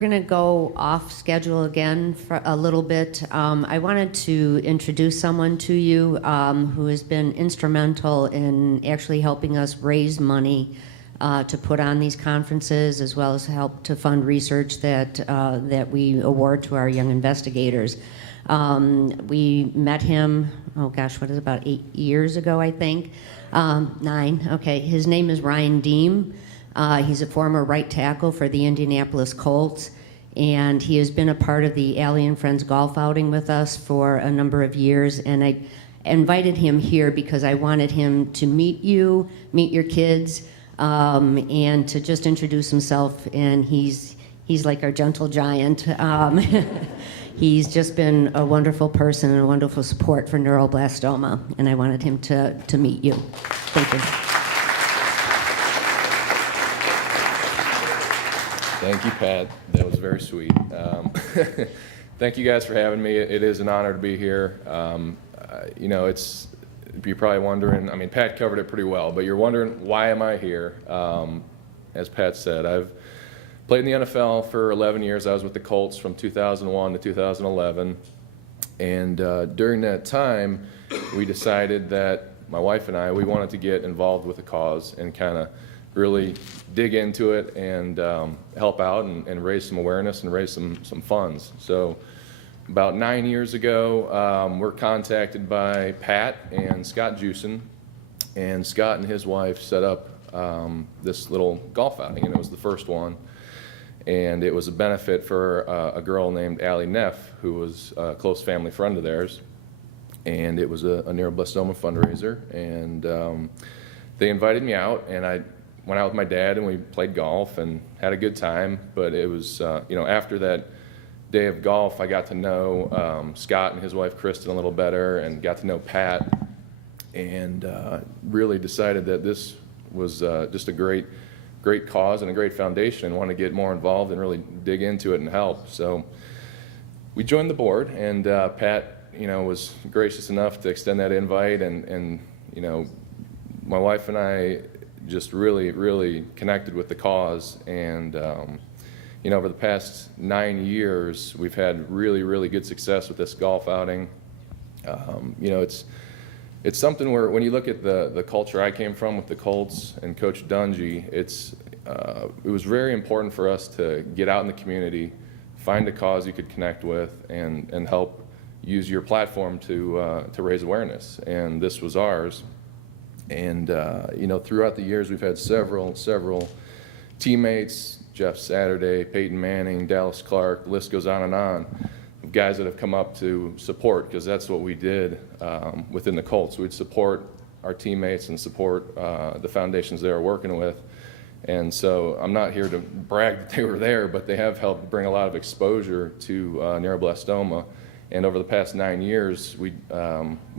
We're going to go off schedule again for a little bit. I wanted to introduce someone to you who has been instrumental in actually helping us raise money to put on these conferences, as well as help to fund research that we award to our young investigators. We met him, oh gosh, what is it, about 8 years ago, I think? 9, okay. His name is Ryan Diem. He's a former right tackle for the Indianapolis Colts, and he has been a part of the Allie and Friends golf outing with us for a number of years. And I invited him here because I wanted him to meet you, meet your kids, and to just introduce himself. And he's like our gentle giant. He's just been a wonderful person and a wonderful support for neuroblastoma, and I wanted him to meet you. Thank you. Thank you, Pat. That was very sweet. Thank you guys for having me. It is an honor to be here. You're probably wondering, I mean, Pat covered it pretty well, but you're wondering, why am I here? As Pat said, I've played in the NFL for 11 years. I was with the Colts from 2001 to 2011. And during that time, we decided that my wife and I, we wanted to get involved with the cause and kind of really dig into it and help out and raise some awareness and raise some funds. So about 9 years ago, we're contacted by Pat and Scott Juicin, and Scott and his wife set up this little golf outing, and it was the first one. And it was a benefit for a girl named Allie Neff, who was a close family friend of theirs. And it was a neuroblastoma fundraiser. And they invited me out, and I went out with my dad, and we played golf and had a good time. But it was, after that day of golf, I got to know Scott and his wife Kristen a little better, and got to know Pat, and really decided that this was just a great cause and a great foundation, and want to get more involved and really dig into it and help. So we joined the board, and Pat, was gracious enough to extend that invite, and my wife and I just really connected with the cause. And over the past 9 years, we've had really good success with this golf outing. It's something where, when you look at the culture I came from with the Colts and Coach Dungy, it was very important for us to get out in the community, find a cause you could connect with, and help use your platform to raise awareness. And this was ours. And throughout the years, we've had several teammates: Jeff Saturday, Peyton Manning, Dallas Clark. The list goes on and on. Guys that have come up to support, because that's what we did within the Colts. We'd support our teammates and support the foundations they were working with. And so I'm not here to brag that they were there, but they have helped bring a lot of exposure to neuroblastoma. And over the past 9 years, we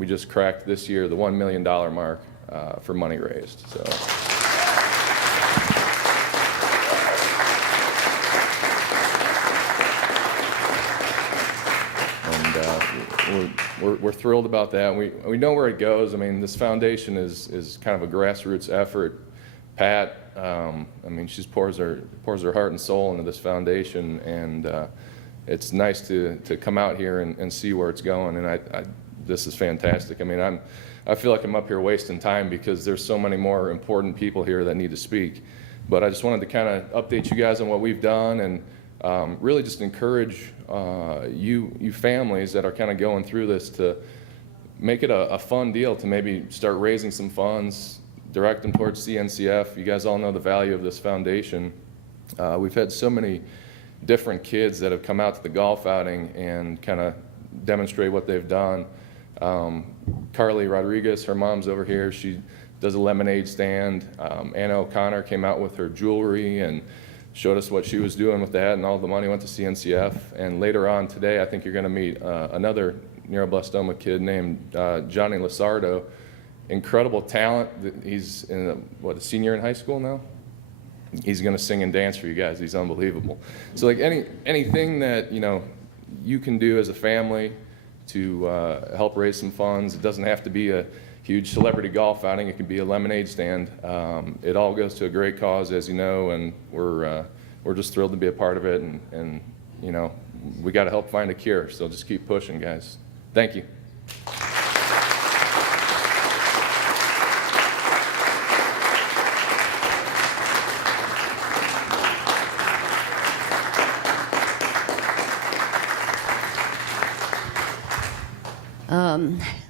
just cracked this year the $1 million mark for money raised. So. We're thrilled about that. We know where it goes. I mean, this foundation is kind of a grassroots effort. Pat, she pours her heart and soul into this foundation, and it's nice to come out here and see where it's going. And this is fantastic. I mean, I feel like I'm up here wasting time because there's so many more important people here that need to speak. But I just wanted to kind of update you guys on what we've done, and really just encourage you families that are kind of going through this to make it a fun deal, to maybe start raising some funds, direct them towards CNCF. You guys all know the value of this foundation. We've had so many different kids that have come out to the golf outing and kind of demonstrate what they've done. Carly Rodriguez, her mom's over here. She does a lemonade stand. Anna O'Connor came out with her jewelry and showed us what she was doing with that, and all the money went to CNCF. And later on today, I think you're going to meet another neuroblastoma kid named Johnny Lasardo. Incredible talent. He's a senior in high school now? He's going to sing and dance for you guys. He's unbelievable. So like anything that you can do as a family to help raise some funds. It doesn't have to be a huge celebrity golf outing. It can be a lemonade stand. It all goes to a great cause, as you know, and we're we're just thrilled to be a part of it, and you know, we got to help find a cure, so just keep pushing, guys. Thank you.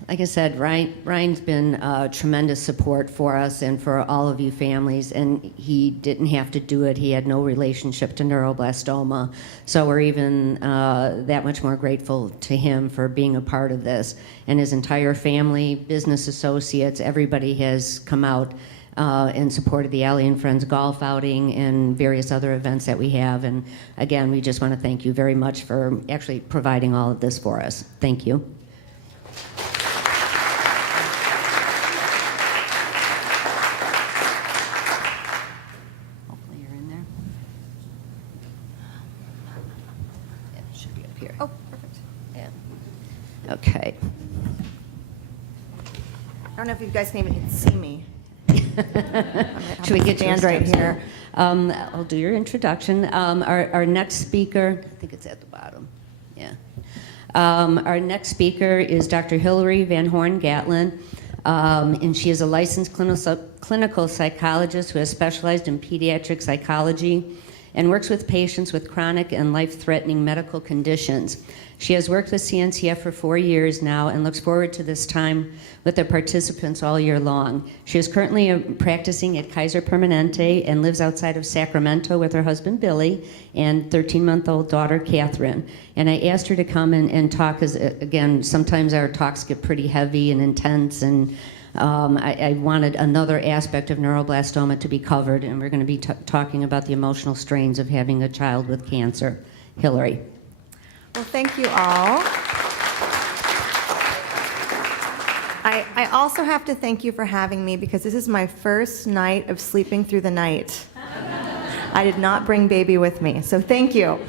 Like I said, Ryan's been tremendous support for us and for all of you families, and he didn't have to do it. He had no relationship to neuroblastoma, so we're even that much more grateful to him for being a part of this. And his entire family, business associates, everybody has come out in support of the Alley and Friends golf outing and various other events that we have. And again, we just want to thank you very much for actually providing all of this for us. Thank you. Oh, perfect. Yeah. Okay. I don't know if you guys can even see me. Should we get you a stand right step here? I'll do your introduction. Our next speaker, I think it's at the bottom. Yeah. Our next speaker is Dr. Hilary Van Horn Gatlin, and she is a licensed clinical psychologist who has specialized in pediatric psychology and works with patients with chronic and life-threatening medical conditions. She has worked with CNCF for 4 years now and looks forward to this time with the participants all year long. She is currently practicing at Kaiser Permanente and lives outside of Sacramento with her husband Billy and 13-month-old daughter Catherine. And I asked her to come and talk, because again, sometimes our talks get pretty heavy and intense, and I wanted another aspect of neuroblastoma to be covered, and we're going to be talking about the emotional strains of having a child with cancer. Hilary. Well, thank you all. I also have to thank you for having me, because this is my first night of sleeping through the night. I did not bring baby with me, so thank you.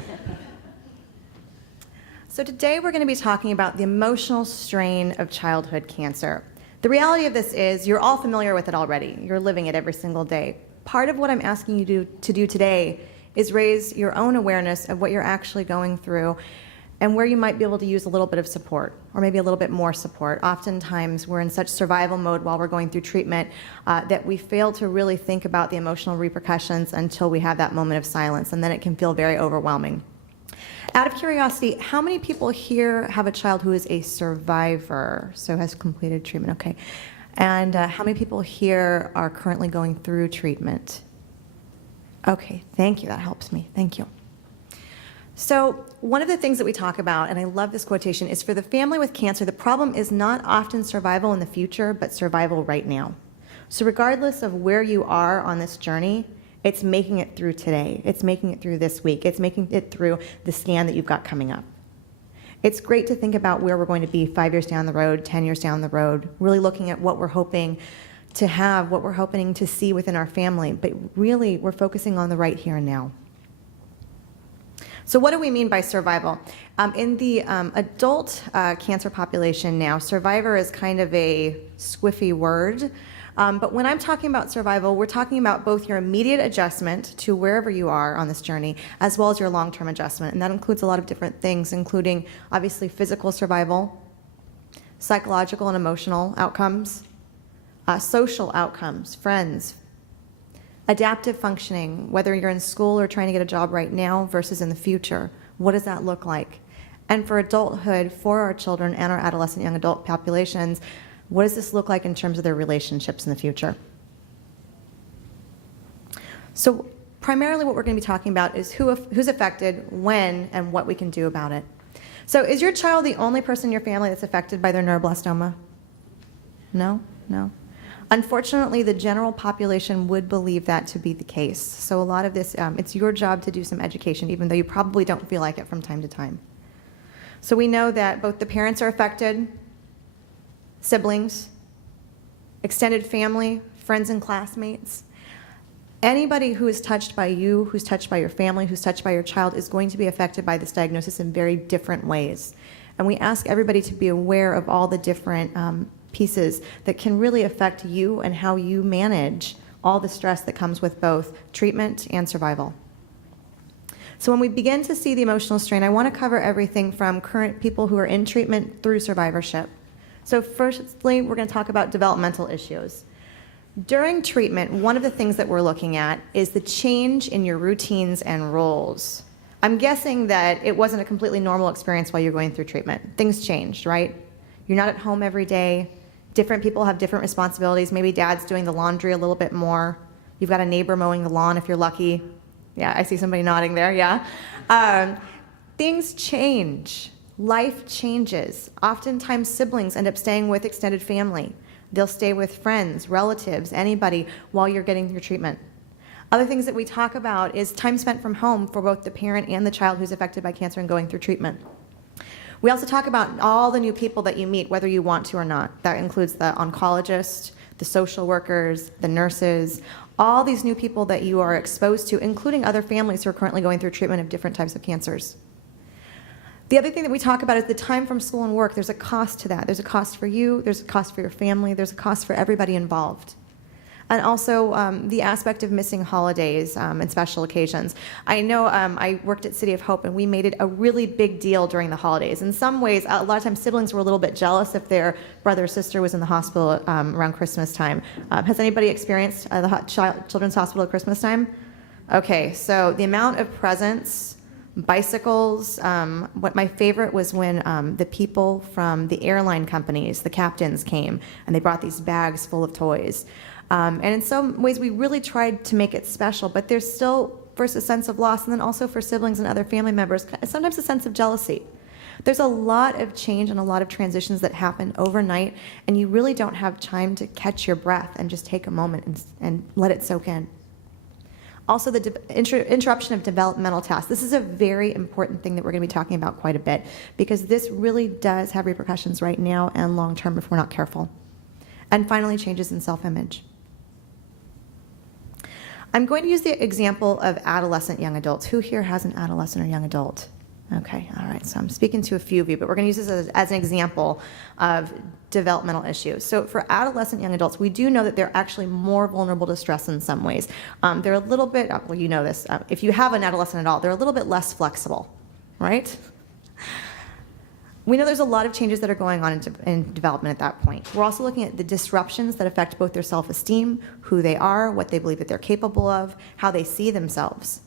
So today we're going to be talking about the emotional strain of childhood cancer. The reality of this is you're all familiar with it already. You're living it every single day. Part of what I'm asking you to do today is raise your own awareness of what you're actually going through and where you might be able to use a little bit of support, or maybe a little bit more support. Oftentimes, we're in such survival mode while we're going through treatment that we fail to really think about the emotional repercussions until we have that moment of silence, and then it can feel very overwhelming. Out of curiosity, how many people here have a child who is a survivor, so has completed treatment? Okay. And how many people here are currently going through treatment? Okay, thank you. That helps me. Thank you. So one of the things that we talk about, and I love this quotation, is for the family with cancer, the problem is not often survival in the future, but survival right now. So regardless of where you are on this journey, it's making it through today. It's making it through this week. It's making it through the scan that you've got coming up. It's great to think about where we're going to be 5 years down the road, 10 years down the road, really looking at what we're hoping to have, what we're hoping to see within our family, but really we're focusing on the right here and now. So what do we mean by survival? In the adult cancer population now, survivor is kind of a squiffy word. But when I'm talking about survival, we're talking about both your immediate adjustment to wherever you are on this journey, as well as your long-term adjustment. And that includes a lot of different things, including obviously physical survival, psychological and emotional outcomes, social outcomes, friends, adaptive functioning, whether you're in school or trying to get a job right now versus in the future. What does that look like? And for adulthood, for our children and our adolescent young adult populations, what does this look like in terms of their relationships in the future? So primarily what we're going to be talking about is who's affected, when, and what we can do about it. So is your child the only person in your family that's affected by their neuroblastoma? No? No? Unfortunately, the general population would believe that to be the case. So a lot of this, it's your job to do some education, even though you probably don't feel like it from time to time. So we know that both the parents are affected, siblings, extended family, friends and classmates. Anybody who is touched by you, who's touched by your family, who's touched by your child is going to be affected by this diagnosis in very different ways. And we ask everybody to be aware of all the different pieces that can really affect you and how you manage all the stress that comes with both treatment and survival. So when we begin to see the emotional strain, I want to cover everything from current people who are in treatment through survivorship. So firstly, we're going to talk about developmental issues. During treatment, one of the things that we're looking at is the change in your routines and roles. I'm guessing that it wasn't a completely normal experience while you're going through treatment. Things changed, right? You're not at home every day. Different people have different responsibilities. Maybe dad's doing the laundry a little bit more. You've got a neighbor mowing the lawn if you're lucky. Yeah, I see somebody nodding there, yeah. Things change. Life changes. Oftentimes siblings end up staying with extended family. They'll stay with friends, relatives, anybody while you're getting your treatment. Other things that we talk about is time spent from home for both the parent and the child who's affected by cancer and going through treatment. We also talk about all the new people that you meet, whether you want to or not. That includes the oncologist, the social workers, the nurses, all these new people that you are exposed to, including other families who are currently going through treatment of different types of cancers. The other thing that we talk about is the time from school and work. There's a cost to that. There's a cost for you, there's a cost for your family, there's a cost for everybody involved. And also the aspect of missing holidays and special occasions. I know I worked at City of Hope and we made it a really big deal during the holidays. In some ways, a lot of times siblings were a little bit jealous if their brother or sister was in the hospital around Christmas time. Has anybody experienced the Children's Hospital at Christmas time? Okay, so the amount of presents, bicycles. What my favorite was when the people from the airline companies, the captains came and they brought these bags full of toys. And in some ways, we really tried to make it special, but there's still, first, a sense of loss, and then also for siblings and other family members, sometimes a sense of jealousy. There's a lot of change and a lot of transitions that happen overnight, and you really don't have time to catch your breath and just take a moment and let it soak in. Also, the interruption of developmental tasks. This is a very important thing that we're going to be talking about quite a bit, because this really does have repercussions right now and long term if we're not careful. And finally, changes in self-image. I'm going to use the example of adolescent young adults. Who here has an adolescent or young adult? Okay, all right, so I'm speaking to a few of you, but we're going to use this as an example of developmental issues. So for adolescent young adults, we do know that they're actually more vulnerable to stress in some ways. They're a little bit, well, you know this, if you have an adolescent at all, they're a little bit less flexible, right? We know there's a lot of changes that are going on in development at that point. We're also looking at the disruptions that affect both their self-esteem, who they are, what they believe that they're capable of, how they see themselves.